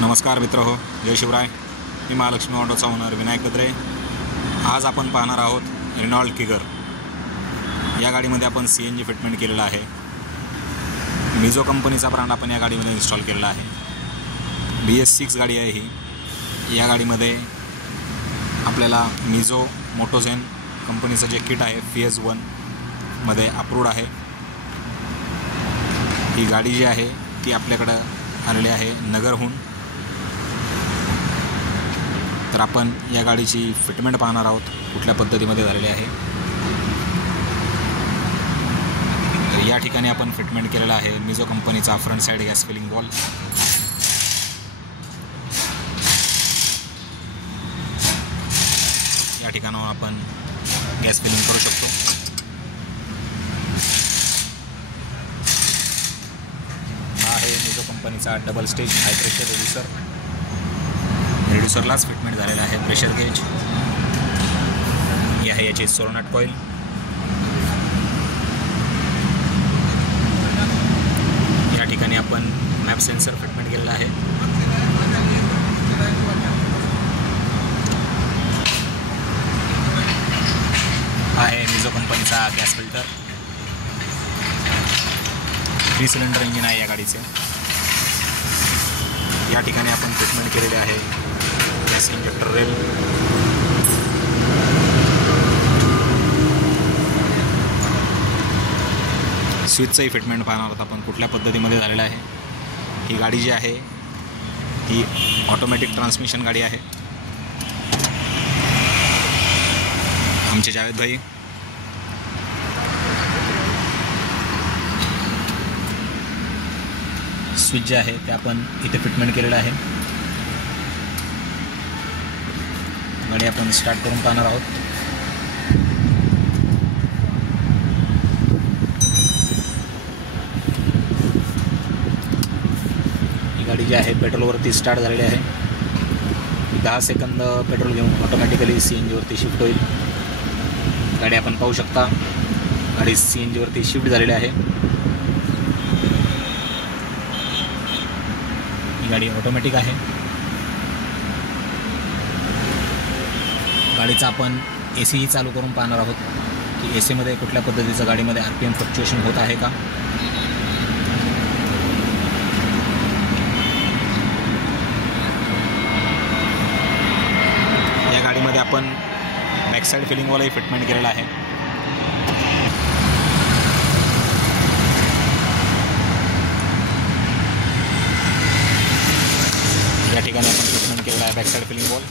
नमस्कार मित्रहो, जय शिवराय. मी महालक्ष्मी ऑटोचा ओनर विनायक गद्रे. आज आपण पाहणार आहोत रेनॉल्ड किगर. या गाडीमध्ये आपण CNG फिटमेंट केलेला आहे. मिझो कंपनीचा ब्रँड आपण या गाडीमध्ये इन्स्टॉल केलेला आहे. BS6 गाडी आहे ही. या गाडीमध्ये आपल्याला मिझो मोटोझेन कंपनीचं जे किट आहे PS1 मध्ये अप्रूव्ड आहे. ही गाडी जी आहे ती आपल्याकडं आलेली आहे नगरहून. तर आपण या गाडीची फिटमेंट पाहणार आहोत कुठल्या पद्धतीमध्ये झालेली आहे. तर या ठिकाणी आपण फिटमेंट केलेला आहे मिझो कंपनीचा front side gas filling valve. या ठिकाणावर आपण गॅस फिलिंग करू शकतो. हा आहे मिझो कंपनीचा double stage high pressure reducer. रेड्युसरलाच फिटमेंट झालेला आहे प्रेशर गेज. ही आहे याची सोलनट कॉईल. या ठिकाणी आपण मॅप सेन्सर फिटमेंट केलेला आहे. हा आहे मिझो कंपनीचा गॅस फिल्टर. 3 सिलेंडर इंजिन आहे या गाडीचे. या ठिकाणी आपण फिटमेंट केलेले आहे गॅस इंजेक्टर रेल. स्विचचंही फिटमेंट पाहणार आहोत आपण कुठल्या पद्धतीमध्ये झालेलं आहे. ही गाडी जी आहे ही ऑटोमॅटिक ट्रान्समिशन गाडी आहे. आमचे जावेद भाई. स्विच जे आहे ते आपण इथे फिटमेंट केलेलं आहे. गाडी आपण स्टार्ट करून पाहणार आहोत. ही गाडी जी आहे पेट्रोलवरती स्टार्ट झालेली आहे. 10 सेकंद पेट्रोल घेऊन ऑटोमॅटिकली CNG वरती शिफ्ट होईल. गाडी आपण पाहू शकता. गाडी CNG वरती शिफ्ट झालेली आहे. ही गाडी ऑटोमॅटिक आहे. गाडीचा आपण AC चालू करून पाहणार आहोत की AC मध्ये कुठल्या पद्धतीचं गाडीमध्ये RPM फ्लक्च्युएशन होत आहे का. या गाडीमध्ये आपण बॅक साईड फिलिंग वॉलही फिटमेंट केलेला आहे. या ठिकाणी आपण फिटमेंट केलेला आहे back side filling valve.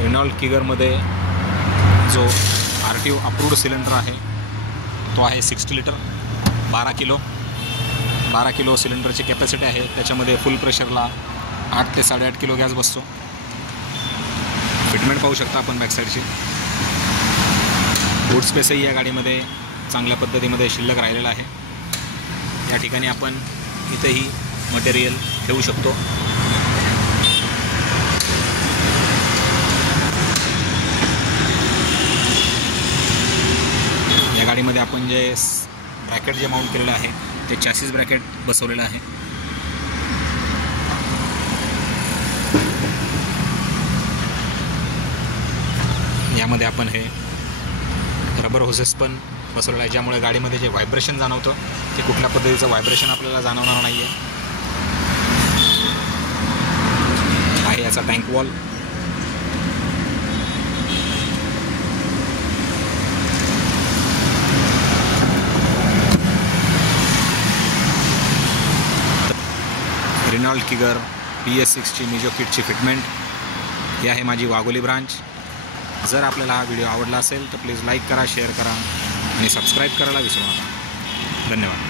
Renault किगरमध्ये जो RTO अप्रूव्ड सिलेंडर आहे तो आहे 60 लिटर 12 किलो सिलेंडरची कॅपॅसिटी आहे. त्याच्यामध्ये फुल प्रेशरला 8 ते 8.5 किलो गॅस बसतो. फिटमेंट पाहू शकता आपण बॅक साईडची. बूट स्पेसही या गाडीमध्ये चांगल्या पद्धतीमध्ये शिल्लक राहिलेला आहे. या ठिकाणी आपण इथेही मटेरियल ठेवू शकतो. या गाडीमध्ये आपण जे ब्रॅकेट जे माउंट केलेलं आहे ते चॅसिस ब्रॅकेट बसवलेलं आहे. यामध्ये आपण हे रबर होसेस पण बसवलेलं आहे ज्यामुळे गाडीमध्ये जे व्हायब्रेशन जाणवतं ते कुठल्या पद्धतीचं व्हायब्रेशन आपल्याला जाणवणार नाही आहे. याचा टँक वॉल. रेनॉल्ड किगर BS6 ची मिझो किटची फिटमेंट. ही आहे माझी वाघोली ब्रांच. जर आपल्याला हा व्हिडिओ आवडला असेल तर प्लीज लाईक करा, शेअर करा आणि सबस्क्राईब करायला विसरू नका. धन्यवाद.